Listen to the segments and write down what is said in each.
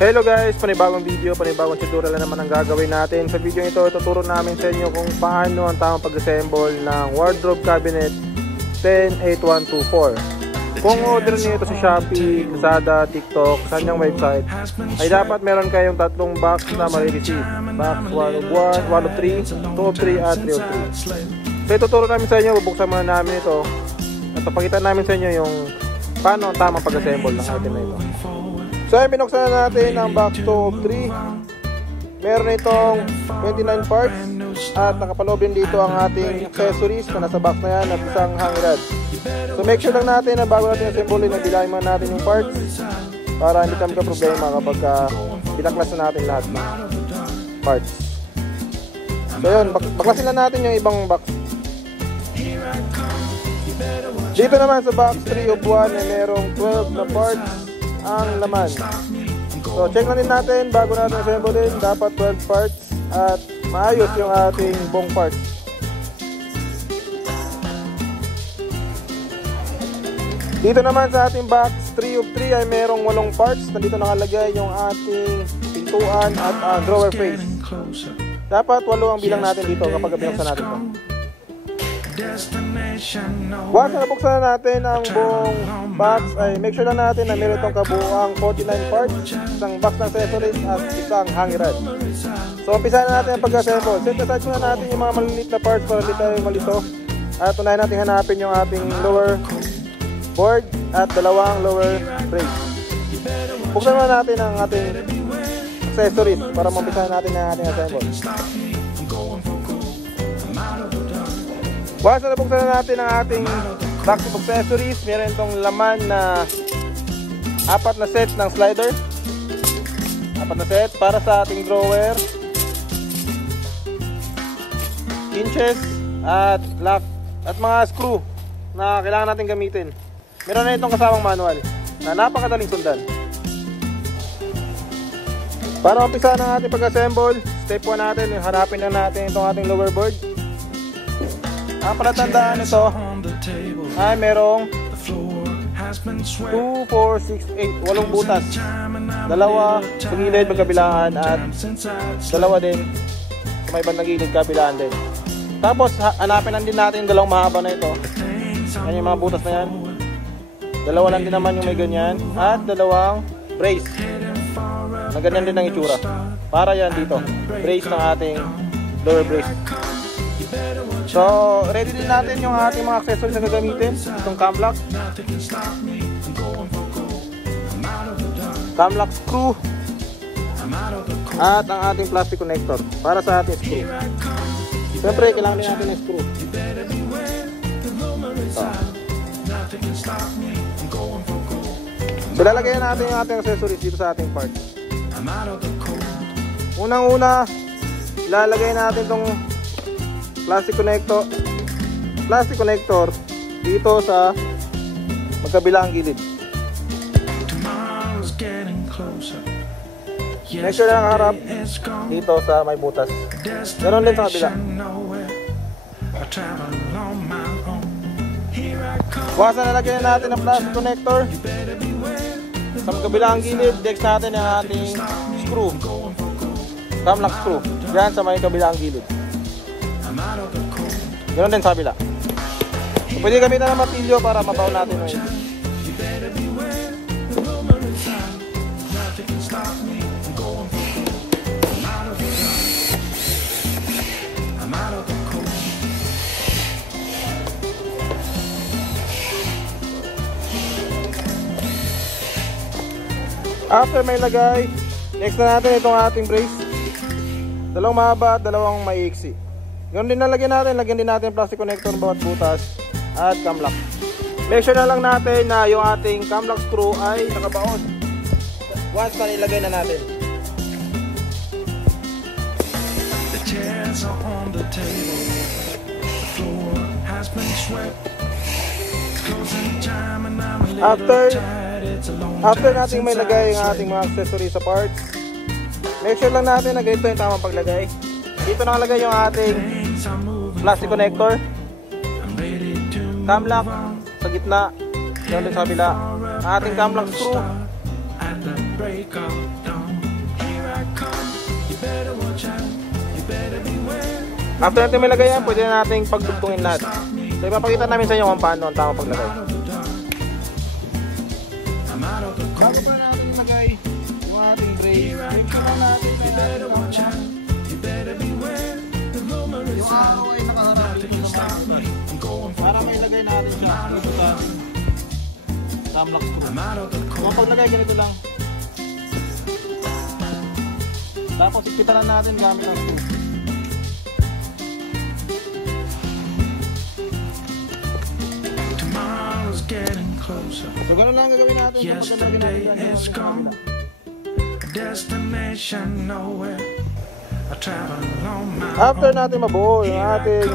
Hello guys, panibagong video, panibagong tutorial na naman ang gagawin natin. Sa video ito, ituturo namin sa inyo kung paano ang tamang pag-assemble ng wardrobe cabinet 108124. Kung order niyo ito sa Shopee, Lazada, TikTok, sa kanyang website, ay dapat meron kayong tatlong box na ma-receive. Box 101, 103, 203 at 303. So ituturo namin sa inyo, bubuksan muna namin ito at papakita namin sa inyo yung paano ang tamang pag-assemble ng item na ito. So ay binuksan na natin ang box 2 of 3. Meron itong 29 parts at nakapaloob din dito ang ating accessories na nasa box na yan at isang hanging rod. So make sure lang natin na bago natin assemble, nabilahin muna natin yung parts para hindi kami ka-problema kapag pinaklas na natin lahat ng parts. So yun, baklasin lang natin yung ibang box. Dito naman sa box 3 of 1 ay merong 12 na parts ang laman. So check na din natin bago natin assemble din, dapat 12 parts at maayos yung ating buong parts. Dito naman sa ating box 3 of 3 ay merong 8 parts. Nandito nakalagay yung ating pintuan at drawer face. Dapat 8 ang bilang natin dito kapag binuksan natin ito. Once na nabuksan na natin ang buong box, ay make sure lang natin na meron itong kabuuang 49 parts, isang box ng accessories at isang hanging rod. So umpisa na natin ang pag-assemble. Set aside muna natin yung mga maliliit na parts para hindi tayo malito. At unahin natin hanapin yung ating lower board at dalawang lower brace. Buksan muna natin ang ating accessories para umpisa natin ang ating assemble. Once na nabuksan na natin ang ating box of accessories, meron itong laman na 4 na set ng slider. 4 na set para sa ating drawer, hinges at lock at mga screw na kailangan natin gamitin. Meron na itong kasamang manual na napakadaling sundan. Para umpisa ng ating pag-assemble, step 1 natin, hanapin lang natin itong ating lower board. Ang palatandaan nito ay merong 2, 4, 6, 8, 8 butas. Dalawa sa gilid magkabilaan at dalawa din sa may bandang gilid kabilaan din. Tapos hanapin lang din natin yung dalawang mahaba na ito. Yan yung mga butas na yan. Dalawa lang din naman yung may ganyan. At dalawang brace na ganyan din ang itsura. Para yan dito, brace ng ating lower brace. So, ready din natin yung ating mga accessories na gagamitin. Itong cam lock screw at ang ating plastic connector para sa ating screw. Siyempre, kailangan din natin ng screw. So, lalagyan natin yung ating accessories dito sa ating part. Unang-una, lalagay natin itong plastic connector dito sa magkabilang gilid. Make sure na nakaharap dito sa may butas. Ganon din sa kabila. Buwasan na lagyan natin ang plastic connector sa magkabilang gilid. Next natin ang ating screw, cam lock screw, dyan sa may kabilang gilid. Ganoon din sa kabila. So, pwede gamitan ng martilyo para mabaw natin yun. After may lagay, next na natin itong ating brace. Dalawang mahaba at dalawang maiiksi. Ganoon din nalagyan natin, lagyan din natin plastic connector bawat butas at cam lock. Make sure na lang natin na yung ating cam lock screw ay nakabaon once na ilagay na natin. After nating may lagay yung ating mga accessories sa parts, make sure lang natin na ganito yung tamang paglagay. Dito nakalagay yung ating plastic connector, cam lock sa gitna, yun din sa kabila, ating cam lock screw, After natin malagay yan, pwede na natin pagdugtungin lahat. So ipapakita namin sa inyo kung paano ang tamang paglagay. Bago pa natin ilagay yung ating brace, make sure natin na yung araw ay nakaharap dito sa mga para mailagay natin siya dito sa tamlock screw. Kung paglagay ganito lang. Tapos ipitan na natin gamit ang screw. So ganun lang gagawin natin kung paglalagay natin yan. After natin mabuo yung ating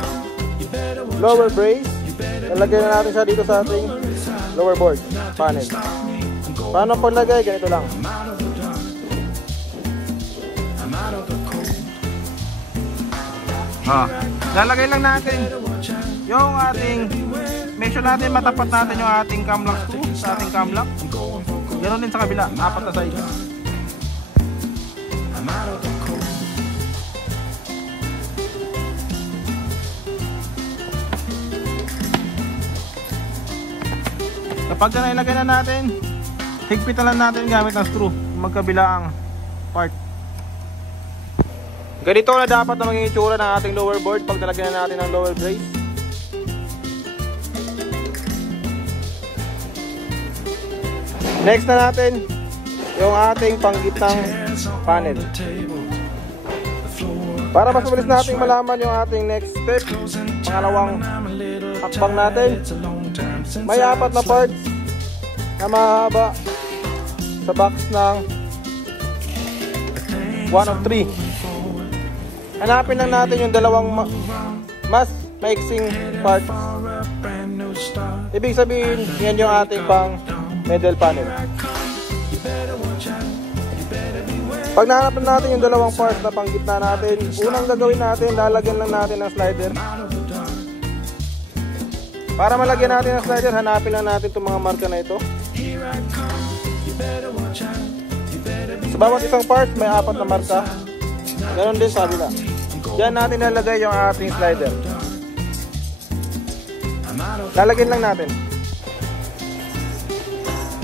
lower brace, lalagay na natin siya dito sa ating lower board panel. Paano paglagay? Ganito lang. Lalagay lang natin yung ating, make sure natin matapat natin yung ating cam lock screw sa ating cam lock. Ganoon din sa kabila, apat na sides. Kapag na ilagay na natin, higpitan lang natin gamit ng screw magkabilaang part. Ganito na dapat na maging itsura ng ating lower board pag nalagyan na natin ng lower brace. Next na natin yung ating panggitnang panel. Para mas mabilis natin malaman yung ating next step, pangalawang hakbang natin, may apat na parts na mahaba sa box ng 1 of 3. Hanapin lang natin yung dalawang mas maiksing parts. Ibig sabihin, yan yung ating pang middle panel. Pag nahanap natin yung dalawang parts na pang gitna natin, unang gagawin natin, lalagyan lang natin ng slider. Para malagyan natin ng slider, hanapin lang natin itong mga marka na ito. Sa bawat isang part, may apat na marka. Ganon din sa kabila. Diyan natin lalagay yung ating slider. Lalagyan lang natin.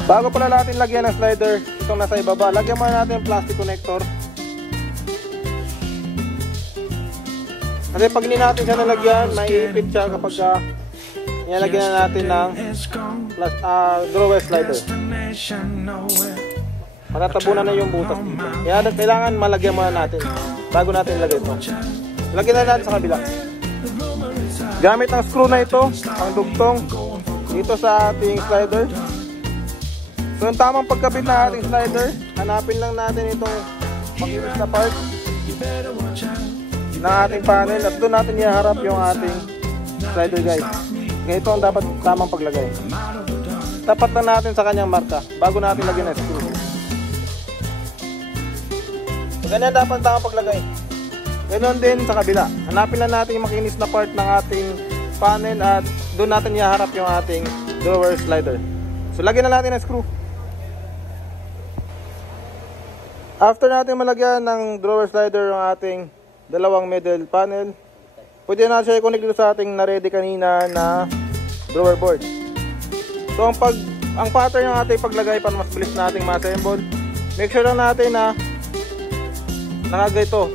Bago pala natin lagyan ng slider, itong nasa ibaba, lagyan muna natin yung plastic connector. Kasi pag hindi natin siya nalagyan, maiipit siya kapag nilagyan na natin ng drawer slider. Matatabunan na yung butas dito. Kaya kailangan malagyan muna natin bago natin ilagay ito. Lagyan na natin sa kabila. Gamit ang screw na ito, ang dugtong dito sa ating slider. So yung tamang pagkabit na ating slider, hanapin lang natin itong makinis na part ng ating panel at doon natin iharap yung ating slider guys. Ganito ang dapat tamang paglagay. Tapat na natin sa kanyang marka bago natin lagyan ng screw. Ganyan dapat tamang paglagay. Ganon din sa kabila. Hanapin lang natin yung makinis na part ng ating panel at doon natin iharap yung ating drawer slider. So lagyan na natin ng screw. After natin malagyan ng drawer slider yung ating dalawang middle panel, pwede na siya i-connect dito sa ating na-ready kanina na drawer board. So ang pattern ng ating paglagay para mas bilis nating ma-assemble, make sure lang natin na nakagayto.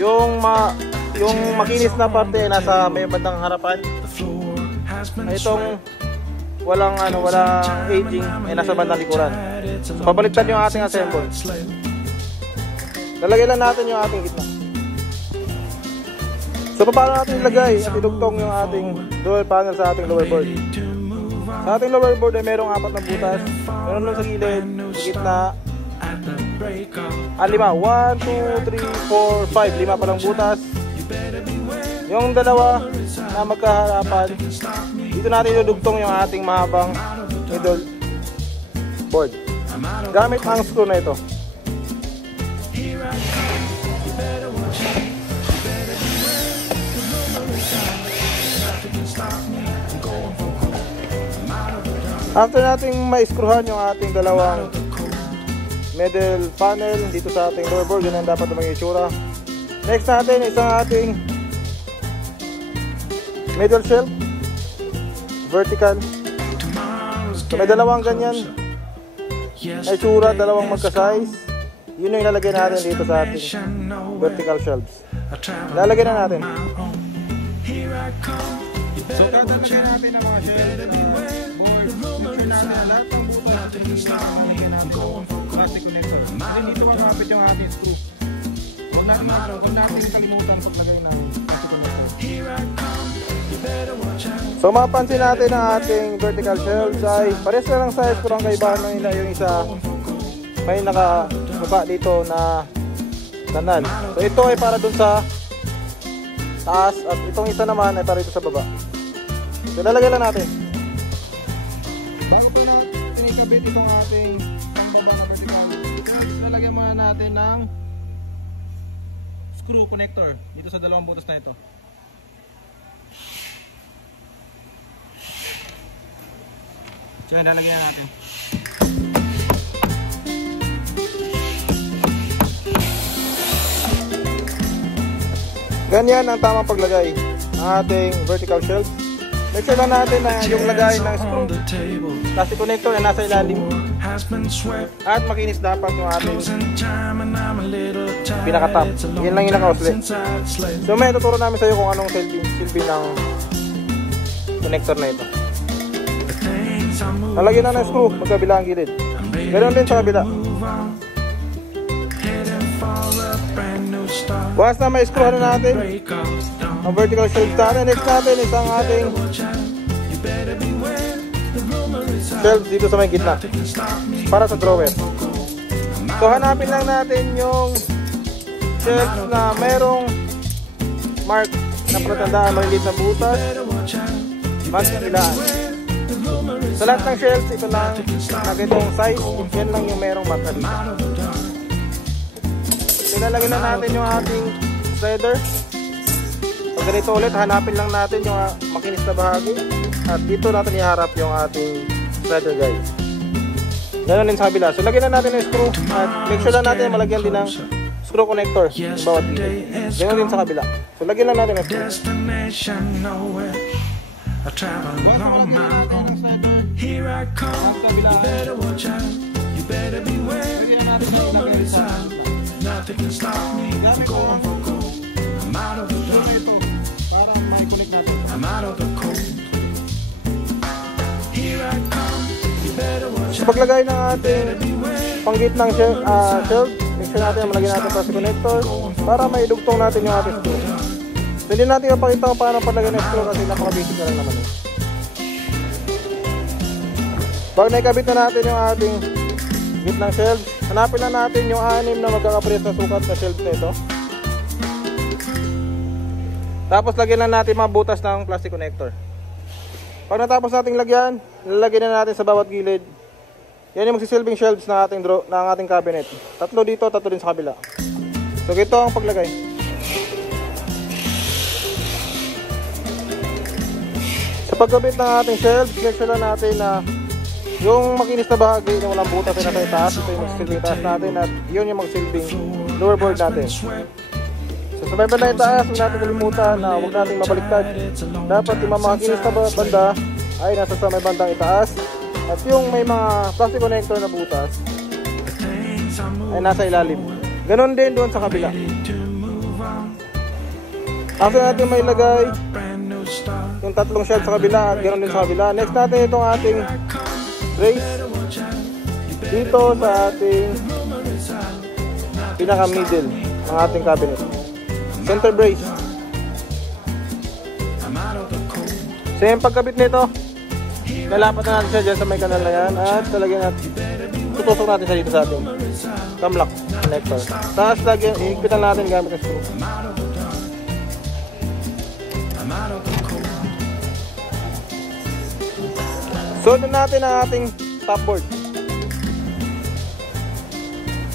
Yung makinis na parte nasa may bandang harapan. Itong walang aging ay nasa bandang likuran. So pabaliktad yung ating assemble. Lalagay lang natin yung ating gitna. So paano natin ilagay at idugtong yung ating drawer panel sa ating lower board? Sa ating lower board ay merong apat na butas. Meron lang sa gilid, sa gitna. 5. 1, 2, 3, 4, 5. 5 palang butas. Yung dalawa na magkaharapan, dito natin idudugtong yung ating mahabang middle board. Gamit ang screw na ito. After nating ma-screwhan yung ating dalawang middle panel dito sa ating lower board. Ganyan dapat na maging itsura. Next natin, isang ating middle shelf, vertical. So may dalawang ganyan na itsura, dalawang magka-size. Yun yung ilalagay natin dito sa ating vertical shelves. Lalagay na natin. So tatalagyan natin ang mga shelves, board, make sure natin lahat ng butas plastic connector. Then dito malapit yung ating screw. Huwag natin kalimutan paglagay ng plastic connector. So mapansin natin ang ating vertical shelves ay pares na ng size, pero ang kaibahan na nila yung isa may nakabuka dito na kanal. So ito ay para dun sa taas at itong isa naman ay para dito sa baba. So lalagay lang natin. Bago po natin ikabit itong ating pangbaba na vertical, lalagyan muna natin ng screw connector dito sa dalawang butas na ito. So yan, lalagyan na natin. Ganyan ang tamang paglagay ng ating vertical shelf. Make sure lang natin na yung lagay ng screw, plastic connector na nasa ilalim. At makinis dapat yung ating pinaka-top. Yan lang yung naka-outlet. So may tuturo namin sa iyo kung anong silbi ng connector na ito. Nalagyan na ng screw magkabilang gilid. Ganoon din sa kabila. Once na may screw na natin ang vertical shelf natin, next natin isang ating shelf dito sa may gitna para sa drawer. So hanapin lang natin yung shelf na merong mark na palatandaan maliliit na butas, magkabilaan. Sa lahat ng shelves, ito lang na ganitong size, yan lang yung merong mark na dito. Nilalagay na natin yung ating threader. Pag ganito ulit, hanapin lang natin yung makinis na bahagi at dito natin iharap yung ating threader, guys. Ganoon din sa kabila. So lagyan na natin yung screw at make sure lang natin malagyan din ng screw connector yung bawat dito. Ganoon din sa kabila. So lagyan lang natin yung screw. Here I come, you better watch out, you better beware, the rumor is out, nothing can stop me, I'm going for gold, I'm out of the dark, I'm out of the cold, here I come, you better watch So out. paglagay ng ating panggit ng shelf, make sure natin malagyan natin plastic connector para maidugtong natin yung ating screw. So hindi natin mapakita kung paano palagay ng screw kasi napaka-basic na lang naman. Pag naikabit na natin yung ating bit ng shelf, hanapin na natin yung 6 na magkakapares na sukat na shelf na ito. Tapos lagyan na natin mga butas ng plastic connector. Pag natapos nating lagyan, lalagyan na natin sa bawat gilid. Yan yung magsisilbing shelves ng ating cabinet. 3 dito, 3 din sa kabila. So ito ang paglagay. Sa pagkabit ng ating shelves, make sure lang natin na yung makinis na bahagi yung walang butas ay nasa itaas. Ito yung magsilbing taas natin at yun yung magsilbing lower board natin. So sa may banda itaas, huwag natin kalimutan na huwag natin mabaliktad. Dapat yung mga makinis na banda ay nasa sa may bandang itaas at yung may mga plastic connector na butas ay nasa ilalim. Ganon din doon sa kabila. After natin may lagay yung 3 shelf sa kabila at ganon din sa kabila. Next natin itong ating brace dito sa ating pinaka middle ng ating cabinet, center brace. So yung pagkabit nito, lalapat na natin siya dyan sa may kanal na yan at talagyan natin, tutusok natin siya dito sa ating cam lock connector. Tapos lagyan, ihigpitan natin gamit ng screw. Sunod natin ang ating top board.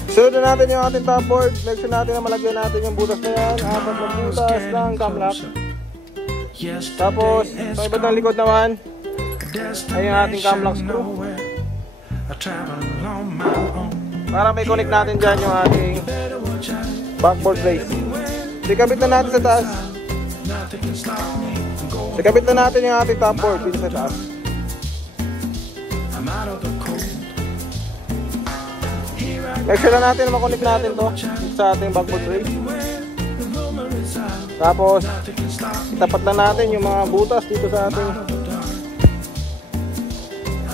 Sunod natin yung ating top board. Make sure natin na malagyan natin yung butas na yan. 4 na butas ng cam lock. Tapos, sa iba't ng likod naman ay yung ating cam lock screw. Para may connect natin dyan yung ating backboard brace. Ikabit na natin sa taas. Ikabit na natin yung ating top board dito sa taas. Make sure na natin makonect natin to sa ating backboard brace. Tapos itapat lang natin yung mga butas dito sa ating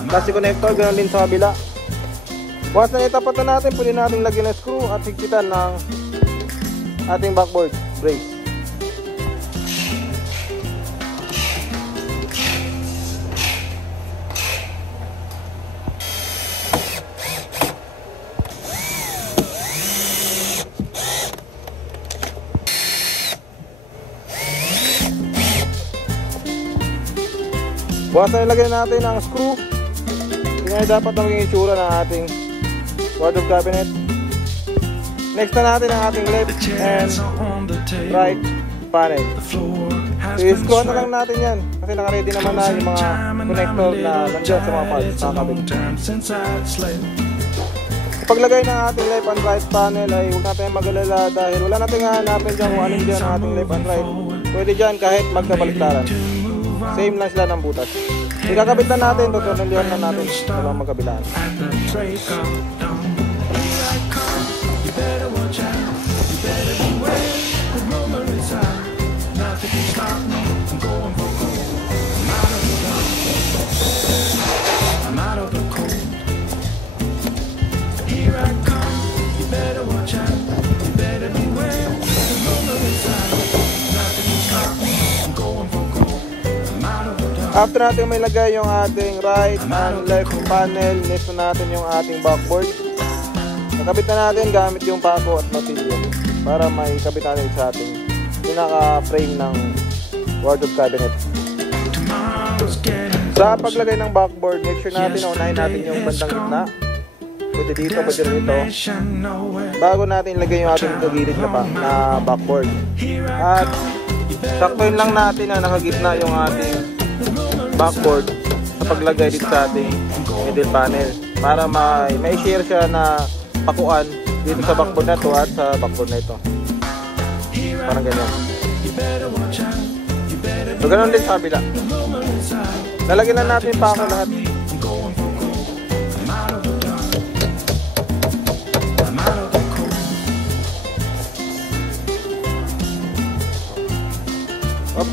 plastic connector, ganoon din sa kabila. Once na itapat na natin, pwede natin lagyan ng screw at higpitan ng ating backboard brace. Once na ilagay natin ang screw, yan dapat na maging itsura ng ating wardrobe cabinet. Next na natin ang ating left and right panel. I-screw na lang natin yan kasi naka-ready naman na yung mga connector na nandiyan sa mga parts sa kabit. Sa paglagay ng ating left and right panel ay huwag natin mag-alala dahil wala natin hanapin dyan kung alin dyan ang ating left and right. Pwede dyan kahit magkabaliktaran. Same lang sila ng butas. Ikakabit na natin, tutunulihan na natin walang magkabilaan. After natin may lagay yung ating right and left panel, next na natin yung ating backboard. Nakabit na natin gamit yung pako at martilyo para may kabit natin sa ating pinaka-frame ng wardrobe cabinet. Sa paglagay ng backboard, make sure natin na unahin natin yung bandang gitna. Pwede dito, pwede dito. Bago natin ilagay yung ating gilid na backboard. At saktuin lang natin na nakagitna yung ating backboard sa paglagay dito sa ating middle panel para may share siya na pakuan dito sa backboard na to at sa backboard na ito. Parang ganyan. So ganoon din sa kabila. Lalagyan na natin yung pako lahat. Up.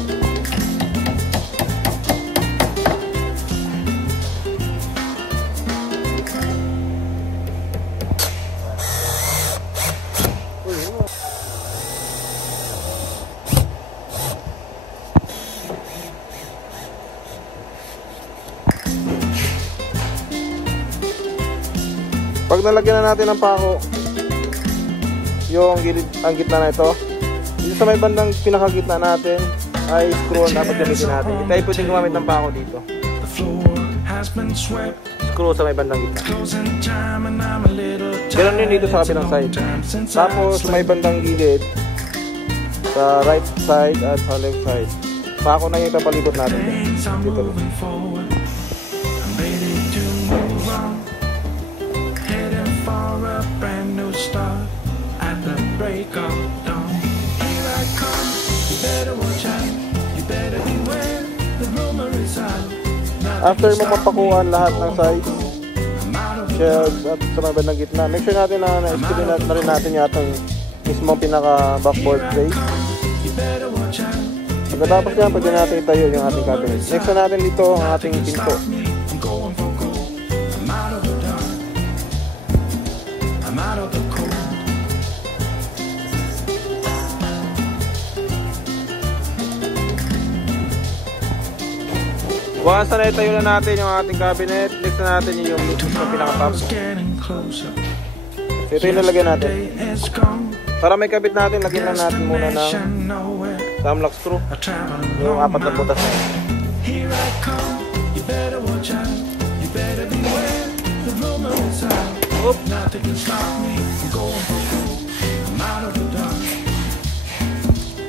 Pag nalagyan na natin ng pako yung gilid, ang gitna na ito, dito sa may bandang pinakagitna natin ay screw on dapat gamitin natin. Hindi tayo pwedeng gumamit ng pako dito. Screw sa may bandang gitna. Ganun din dito sa kabilang side. Tapos may bandang gilid sa right side at sa left side. Pako na yung ipapalibot natin dito. After mo mapakuhan lahat ng sides, shelves at sa may bandang gitna, make sure natin na na-screw na rin natin yung ating mismong pinaka backboard tray. Pagkatapos yan, pwede natin itayo yung ating cabinet. Next na natin dito ang ating pinto. Once na itayo na natin yung ating cabinet, next na natin yung pinaka-top. So ito yung nalagyan natin. Para may kabit natin, lagyan na natin muna ng thumb lock screw. Yung 4 na butas na yun. Oop.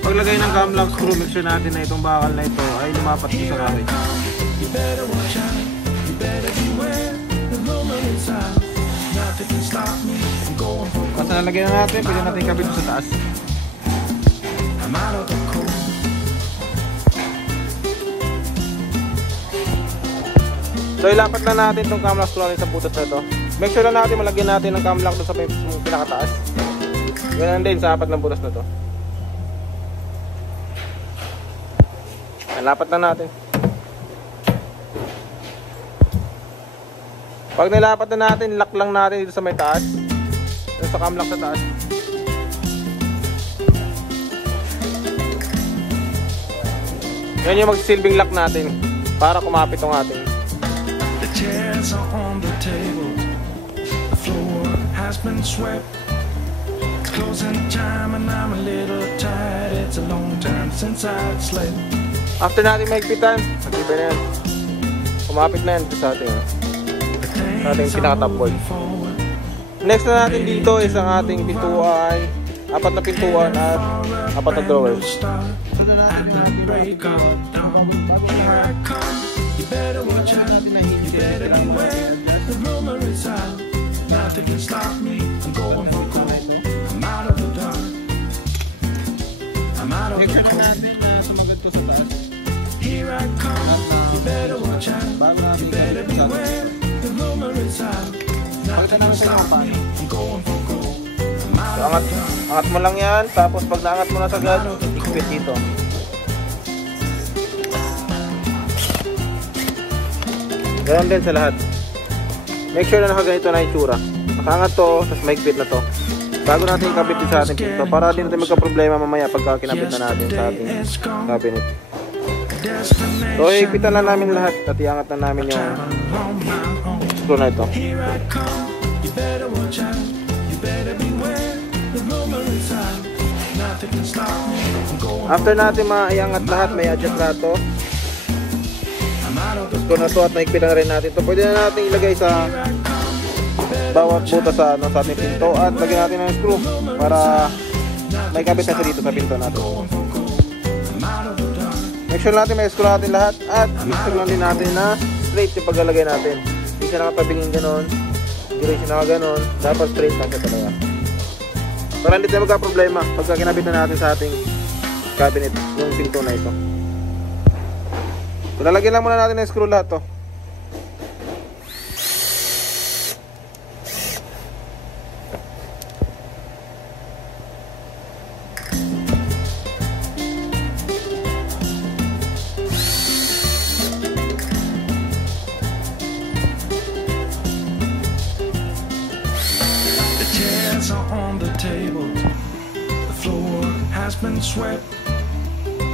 Paglagay ng thumb lock screw, make sure natin na itong bakal na ito ay lumapat dito sa carriage. Nothing can stop me. nalalagyan na natin, pwede natin ikabit sa taas. I'm out of the cold. So ilapat na natin itong cam lock screw natin sa butas na ito. Make sure na natin malagyan natin ng cam lock doon sa pinakataas. Ganun din sa apat ng butas na ito. Ilapat na natin. Pag nilapat na natin, lock lang natin dito sa may taas. Dito sa cam lock sa taas. Yan yung magsisilbing lock natin para kumapit itong ating. The chairs are on the table. The floor has been swept. It's closing time and I'm a little tired. It's a long time since I've slept. After natin maigpitan, mag-iba na yan. Kumapit na yan sa ating pinaka-top board. Next na natin dito is ang ating pintuan. Apat na pintuan at apat na drawers. At the break of dawn, here I come. You better watch out. You better beware. The rumor is out. Nothing can stop me. I'm going for gold. I'm out of the dark. I'm out of the cold. Here I come. You better watch out. You better beware. The rumor is out. Nothing can stop me. I'm going for gold. I'm out So, of the dark. angat mo lang yan, tapos pag naangat mo na sagad, ikpit dito. Ganon din sa lahat. Make sure na nakaganito na yung tsura. Nakaangat to, tapos maikpit na to. Bago natin ikabit din sa ating pinto, para din natin magka-problema mamaya pagka kinabit na natin sa ating cabinet. So, ikpitan na namin lahat at iangat na namin yung screw na ito. Here I come, you better watch out, you better beware, the rumor is out, nothing can stop me from going. After natin maiangat lahat, may adjust lahat to. I'm out of the Screw na to at naikpitan na rin natin to. Pwede na natin ilagay sa bawat butas sa ating pinto at lagyan natin ng screw para may kabit na siya dito sa pinto natin. I'm out of the dark. Make sure natin may screw natin lahat at make sure lang din natin na straight yung paglalagay natin. Hindi siya nakatabingin ganon, hindi rin siya nakaganon, dapat straight lang siya talaga. Para hindi tayo magka-problema pagka kinabit na natin sa ating cabinet yung pinto na ito. So lalagyan lang muna natin ng screw lahat to. On the table, the floor has been swept.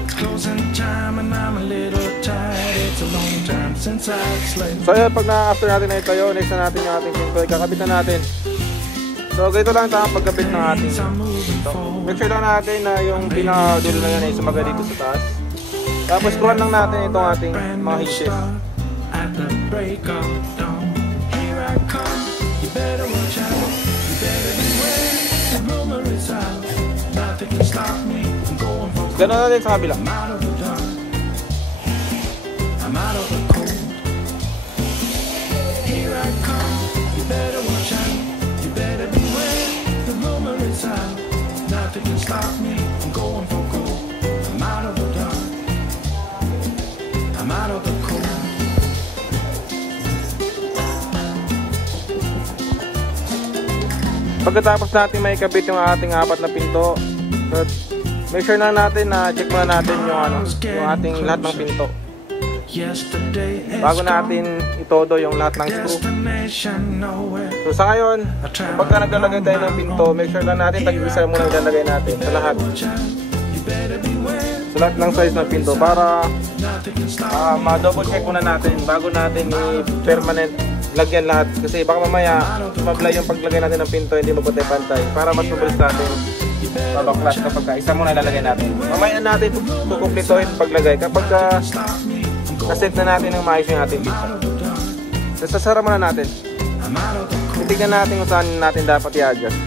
It's closing time and I'm a little tired. It's a long time since I've slept. So yun, pag na-after natin na ito yun, next na natin yung ating pinto, ikakabit na natin. So ganito lang tamang pagkabit ng ating pinto. Make sure lang natin na yung pinakadulo na yan ay sumaga dito sa taas. Tapos screwan lang natin itong ating mga hinges. At the break of dawn, here I come. You better watch out. You better beware. The rumor is out. Nothing can stop me. I'm going for gold. Ganun na din sa kabila. I'm out of the dark. I'm out of the cold. Here I come. You better watch out. You better beware. The rumor is out. Nothing can stop me. I'm going for gold. I'm out of the dark. I'm out of the cold. Pagkatapos natin may kabit yung ating apat na pinto, make sure na natin na check muna natin yung ating lahat ng pinto. Bago natin itodo yung lahat ng screw. So sa ngayon, pagka naglalagay tayo ng pinto, make sure na natin tag-isa muna naglalagay natin sa lahat. Sa lahat ng size ng pinto para ma-double check muna natin bago natin i-permanent lagyan lahat. Kasi baka mamaya mablay yung paglagay natin ng pinto, hindi mapantay-pantay. Para mas mabilis natin mabaklas kapag isa muna ilalagay natin. Mamaya natin kukumplitohin paglagay kapag na-set na natin ng maayos yung ating pinto. Sasara muna natin. Titignan natin kung saan natin dapat i-adjust.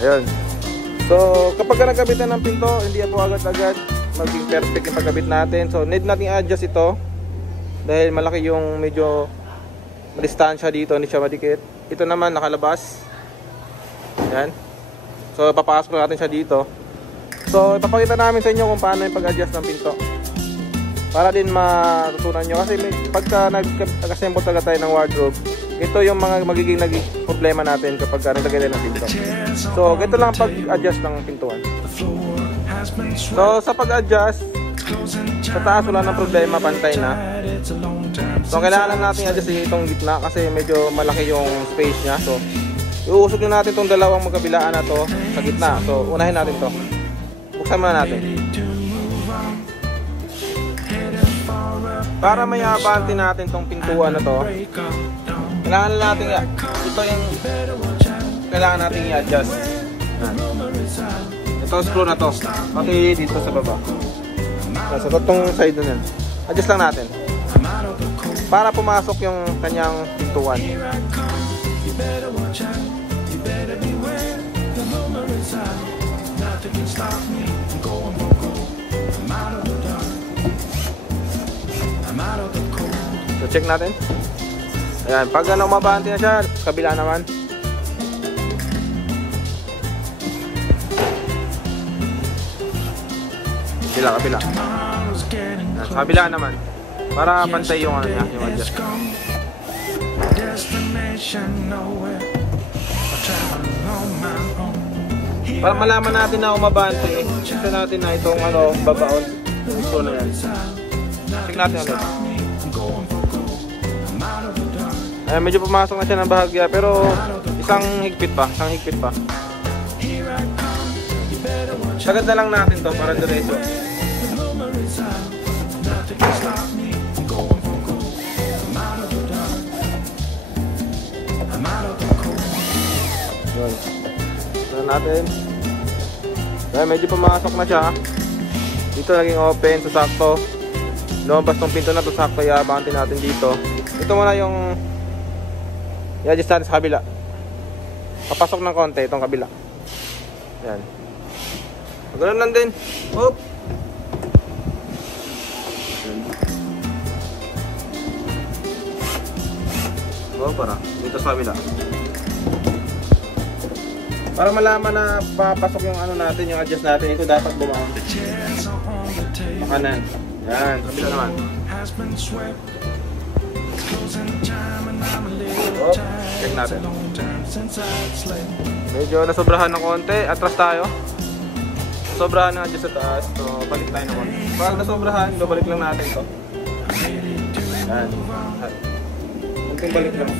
Ayun. So kapag nagkabitan ng pinto, hindi po agad-agad maging perfect yung pagkabit natin. So need natin i-adjust ito dahil malaki yung medyo madistansya dito, hindi siya madikit. Ito naman nakalabas. Yan. So papasok natin siya dito. So ipapakita namin sa inyo kung paano yung pag-adjust ng pinto, para din matutunan nyo. Kasi pagka nag-assemble talaga tayo ng wardrobe, ito yung mga magiging problema natin kapag naglagay tayo ng pinto. So ganito lang pag-adjust ng pintuan. So sa pag-adjust, sa taas wala ng problema, pantay na. So kailangan natin i-adjust itong gitna kasi medyo malaki yung space niya. So iuusog na natin itong dalawang magkabilaan na to sa gitna. So unahin natin to. Buksan muna natin. Para may abante natin itong pintuan na to, kailangan natin ito yung kailangan natin i-adjust. Ito screw na to, pati dito sa baba. So itong side na yan, adjust lang natin para pumasok yung kanyang pintuan. So check natin. Ayan, pag umabante na siya, kabila naman. Kabila. Ayan, sa kabila naman. Para pantay yung ano niya, yung adjust. Para malaman natin na umabante, check natin na itong babaon. Ito na yan. Check natin ulit. Ayan, medyo pumasok na siya ng bahagya, pero isang higpit pa. Sagad na lang natin to para diretso. Yun. Ito natin. Ayan, medyo pumasok na siya. Dito naging open, so sakto. Lumabas tong pinto na to, sakto. Iabantin natin dito. Ito muna yung i-adjust natin sa kabila. Papasok ng konti itong kabila. Ayan. Ganoon lang din. Hop. Oh, para dito sa kabila. Para malaman na papasok yung natin, yung adjust natin, ito dapat bumaon. Makanan. Yan, kabila naman. Oh, check natin. Medyo nasobrahan ng konti. Atras tayo. Nasobrahan ng adjust sa taas. So, balik tayo ng konti. Pag nasobrahan, babalik lang natin ito. Yan. Kunting balik lang.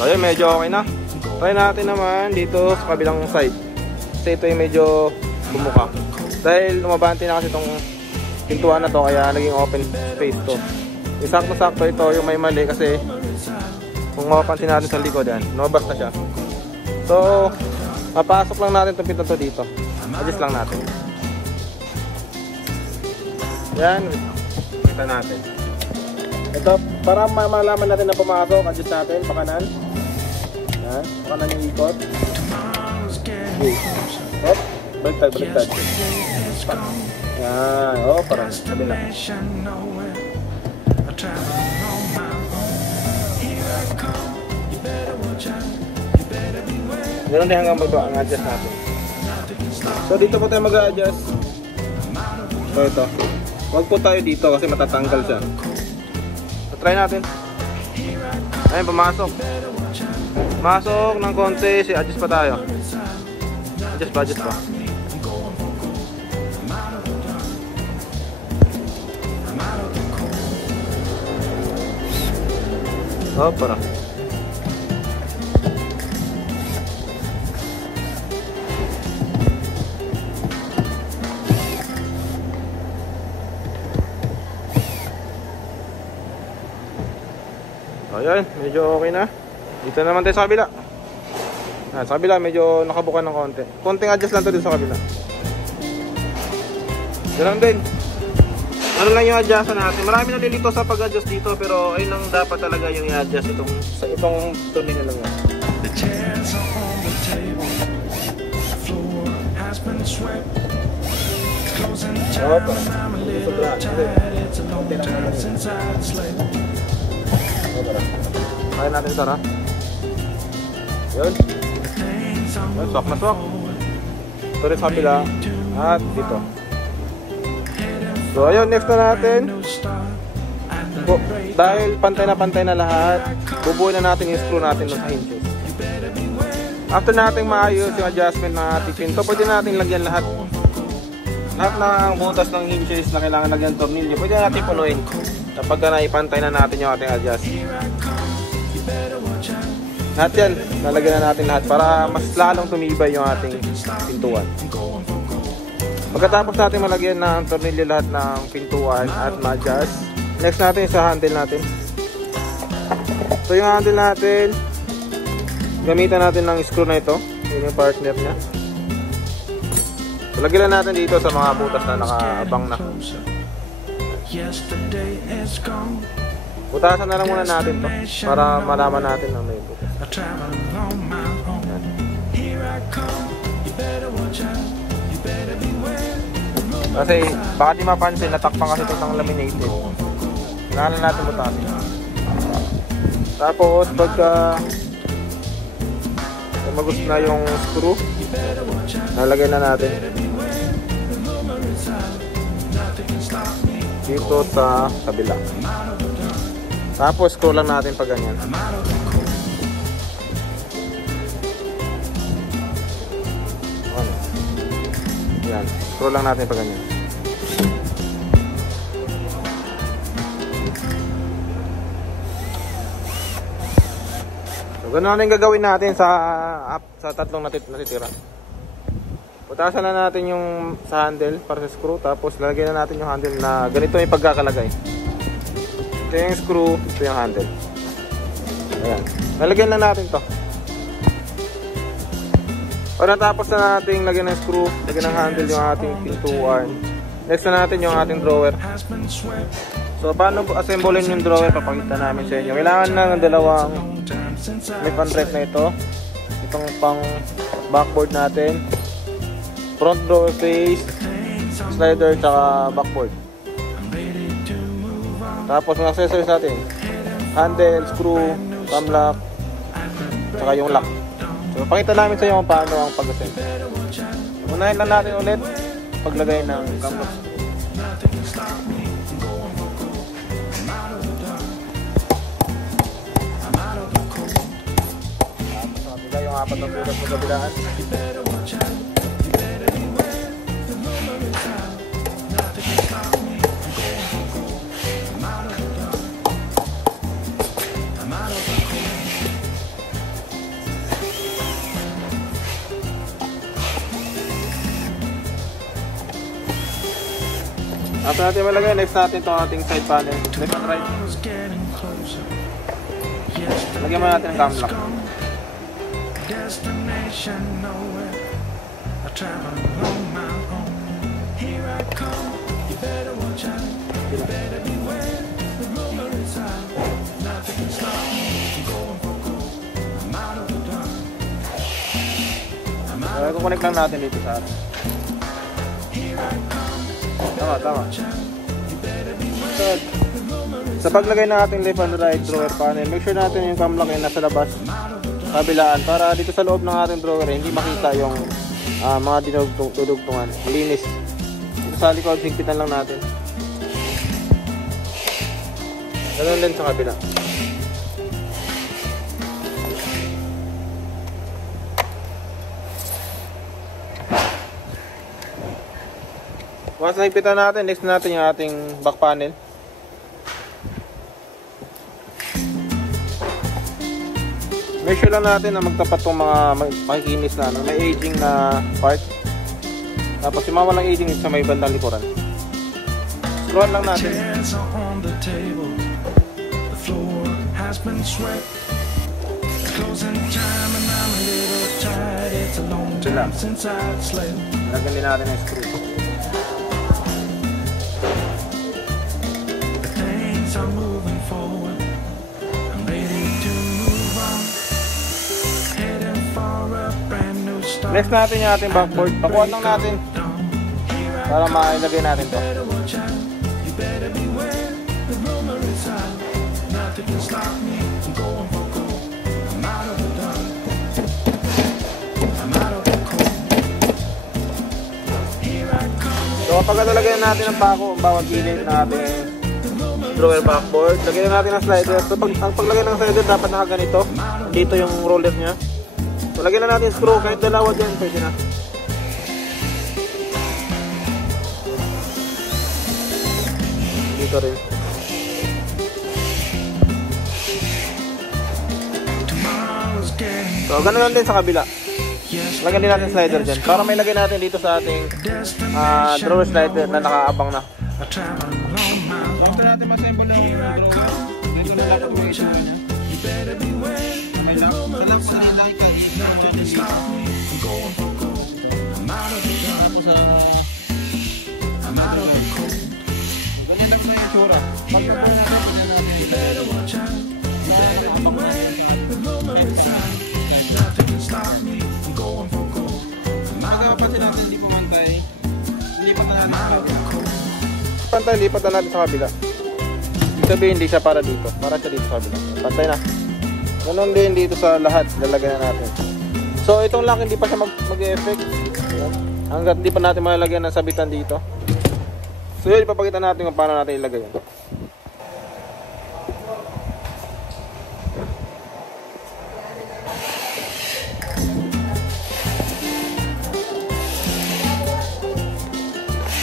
So, yun, medyo okay na. Try natin naman dito sa kabilang side. Kasi ito yung medyo bumuka. Dahil lumabante na kasi itong pintuan na to, kaya naging open space to. Isakto-sakto ito yung may mali kasi kung mapapansin natin sa likod yan, lumabas na siya. So, mapasok lang natin itong pinto to dito. Adjust lang natin. Yan. Kita natin. Ito, para malaman natin na pumasok, adjust natin, pakanan. Yan, pakanan yung ikot. Okay. Hop, baliktad. Yan, oh, parang kabila. Ganun din hanggang baba ang adjust natin. So dito po tayo mag-adjust. So ito. Huwag po tayo dito kasi matatanggal siya. So try natin. Ayun, pumasok. Pumasok ng konti. Adjust pa tayo. Adjust pa. Oh, para. Ayan, medyo okay na. Dito naman tayo sa kabila. Sa kabila medyo nakabukan ng konti. Konting adjust lang to dito sa kabila. Ganun din. Ano lang yung adjust natin. Marami nalilito sa pag-adjust dito, pero ayun lang dapat talaga yung i-adjust itong tunin na lang yan. been swept. Closing time and I'm a little tired. It's a long time since I've slept. Kaya natin ito, ha? Yun. Yun, swak na swak. Ito rin sa kapila. At dito. So, ayun, next na natin. Dahil pantay na lahat, bubuin na natin yung screw natin sa hinges. After natin maayos yung adjustment ng ating pinto, pwede natin lagyan lahat ng butas ng hinges na kailangan lagyan tornilyo. Pwede natin punuin kapag naipantay na natin yung ating adjustment. Lahat yan, nalagyan na natin lahat para mas lalong tumibay yung ating pintuan. Pagkatapos natin malagyan ng tornilyo lahat ng pintuan at ma-adjust, next natin sa handle natin. So yung handle natin, gamitan natin ng screw na ito. Yun yung partner niya. So lagyan natin dito sa mga butas na nakaabang na. Butasan na lang muna natin to para malaman natin na may butas. Kasi baka di mapansin, natakpan kasi ito ng laminated. Kailangan natin butasin. Tapos pagka magus na yung screw, nalagay na natin dito sa kabila. Tapos screw lang natin pag ganyan. Yan, screw lang natin pag ganyan. So, ganun na yung gagawin natin sa tatlong natitira. Putasan na natin yung sa handle para sa screw, tapos lalagyan na natin yung handle na ganito yung pagkakalagay. Ito yung screw, ito yung handle. Ayan. Lalagyan lang natin to. Para natapos na natin lagyan ng screw, lagyan ng handle yung ating pintuan. Next na natin yung ating drawer. So paano assemblein yung drawer, papakita namin sa inyo. Kailangan ng dalawang may pan-rep na ito. Itong pang backboard natin. Front drawer face, slider, tsaka backboard. Tapos mga accessories natin, handle, screw, cam lock, tsaka yung lock. So pakita namin sa inyo kung paano ang pag-assemble. Unahin lang natin ulit paglagay ng cam lock. Tapos sa kabila yung apat ng butas sa kabilaan. After natin malagay, next natin itong ating side panel. Left and right. Lagyan mo natin ang cam lock. Kukunik lang natin dito sa atin. Tama. Sa paglagay ng ating left and right drawer panel, make sure natin yung cam lock ay nasa labas, kabilaan, para dito sa loob ng ating drawer hindi makita yung mga dinudugtungan. Malinis. Dito sa likod, higpitan lang natin. Ganun din sa kabila. Once nahigpitan natin, next natin yung ating back panel. Make sure lang natin na magtapat itong mga makikinis na may aging na part. Tapos yung mga walang aging sa may bandang likuran. Screwan lang natin. Sila. Lagyan din natin yung screw. I'm moving forward. I'm ready to move on. Heading for a brand new start. Next natin yung ating backboard. Pakuha lang natin para mailagay natin to. So kapag nalagyan natin ng pako ang bawat gilid ng ating drawer backboard, lagyan natin ng slider. So ang paglagay ng slider dapat nakaganito. Dito yung roller nya. So lagyan na natin screw, kahit dalawa dyan pwede na. Dito rin. So ganun lang din sa kabila. Lagyan din natin slider dyan para may lagay natin dito sa ating drawer slider na nakaabang na. After natin ma-assemble ng drawer, dito na lang ang issue niya. May lock. Sa lock sa lock tapos ganyan lang na yung tsura. Pagkabuhay natin hindi pumantay. Pantay, lipat na natin sa kabila. Ibig sabihin, hindi siya para dito. Para siya dito sa kabila. Pantay na. Ganon din dito sa lahat. Lalagyan na natin. So, itong lock hindi pa siya mag-effect. Hanggat hindi pa natin malalagyan ng sabitan dito. So, yun, ipapakita natin kung paano natin ilagay yan.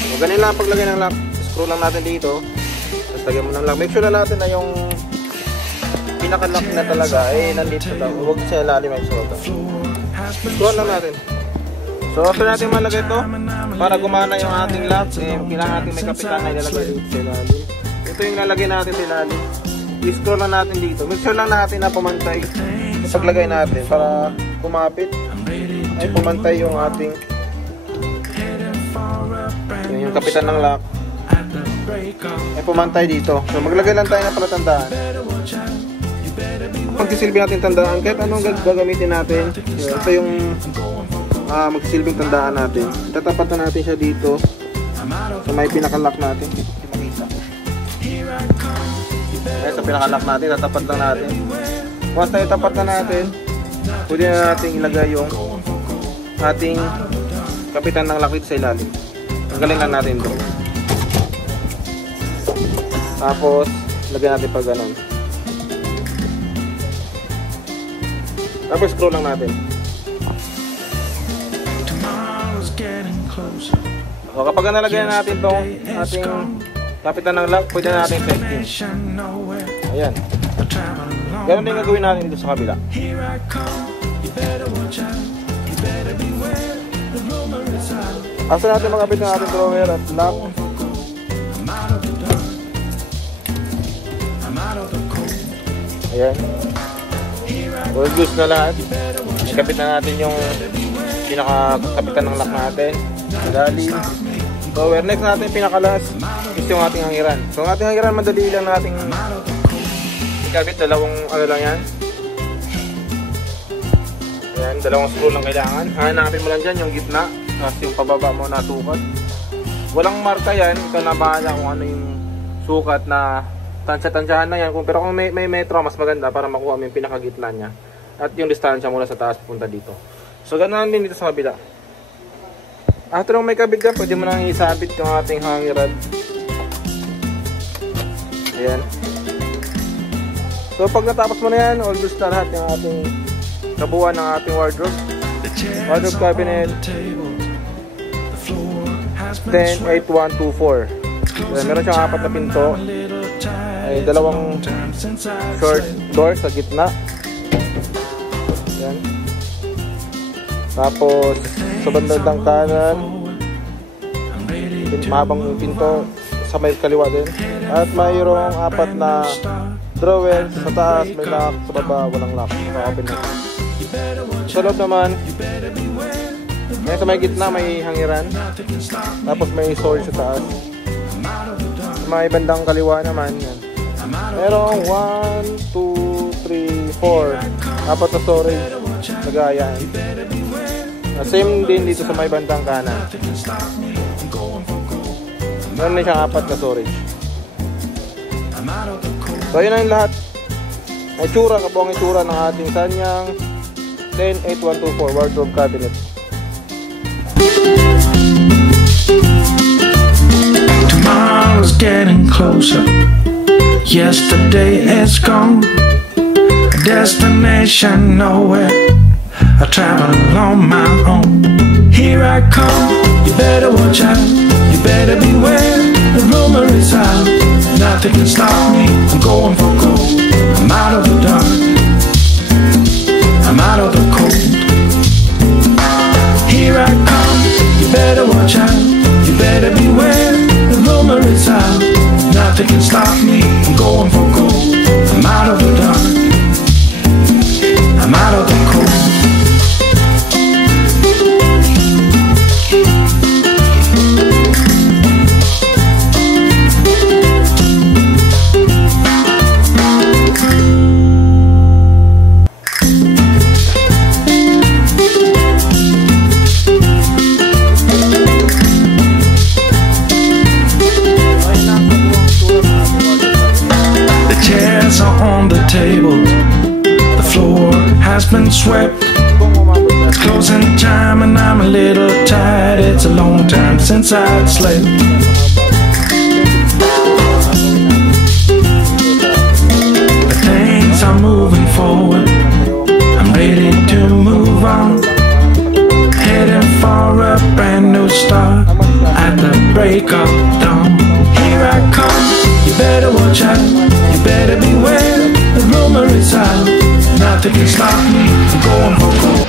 So, ganun lang paglagay ng lock. Screw lang natin dito. Tapos lagyan mo ng lock. Make sure na natin na yung pinaka-lock na talaga nandito lang. Huwag siya lalim ay suot. Screw lang natin. So after natin malagay ito, para gumana yung ating lock, kailangan natin may kapitan na ilalagay dito sa ilalim. Ito yung lalagay natin sa ilalim. I-screw lang natin dito. Make sure lang natin na pumantay yung paglagay natin para kumapit ay pumantay yung ating yung kapitan ng lock ay pumantay dito. So maglagay lang tayo ng palatandaan. Pagsisilbi natin tandaan kahit anong gagamitin natin. Ito yung magsisilbing tandaan natin. Tatapat na natin siya dito sa may pinaka-lock natin. Ay, sa pinaka-lock natin, tatapat lang natin. Once na itapat na natin, pwede na natin ilagay yung ating kapitan ng lock dito sa ilalim. Tanggalin lang natin ito. Tapos, lagyan natin pa ganun. Tapos, screw lang natin. So, kapag nalagyan natin itong ating kapitan ng lock, pwede na natin setting. Ayan. Ganun din gagawin natin dito sa kabila. After natin makapit ng ating drawer at lock, ayan. All loose na lahat. Ikapit na natin yung pinaka-kapitan ng lock natin. Madali. So, next natin pinakalas is yung ating hangiran. So, ang ating hangiran, madali lang nating ikabit. Dalawang ano lang yan. Ayan, dalawang screw lang kailangan. Hanapin mo lang dyan yung gitna. Tapos yung pababa mo na sukat. Walang marka yan. Ikaw na bahala kung ano yung sukat na tansya-tansyahan na yan. Pero kung may metro, mas maganda para makuha mo yung pinakagitna niya. At yung distansya mula sa taas pupunta dito. So, ganoon din dito sa kabila. After may kabit ka, pwede mo nang isabit yung ating hanging rod. Ayan. So, pag natapos mo na yan, all loose na lahat yung ating kabuuan ng ating wardrobe. Wardrobe cabinet 108124. Meron siyang 4 na pinto. Ay, dalawang short door sa gitna. Ayan. Tapos sa bandang kanan, mahabang pinto sa may kaliwa din. At mayroong 4 na drawer sa taas, may lock, sa baba walang lock. So, open na. Sa loob naman, sa may gitna may hangiran. Tapos may storage sa taas. Sa may bandang kaliwa naman, yan. Merong 1, 2, 3, 4. 4 na storage. Lagayan. Same din dito sa may bandang kanan. Meron na siyang 4 na storage. So yun ang lahat. Itsura, kabuang itsura ng ating Sanyang 108124 wardrobe cabinet. Tomorrow's getting closer. Yesterday is gone. Destination nowhere. I travel on my own. Here I come. You better watch out. You better beware. The rumor is out. Nothing can stop me. I'm going for gold. I'm out of the dark. I'm out of the cold. Here I come. You better watch out. You better beware. The rumor is out. Nothing can stop me. I'm going for gold. I'm out of the dark. I'm out of the cold. The floor has been swept. It's closing time and I'm a little tired. It's a long time since I've slept. But things are moving forward. I'm ready to move on. Heading for a brand new start at the break of dawn. Here I come. You better watch out. You better beware. The rumor is out. Nothing can stop me. I'm going for gold.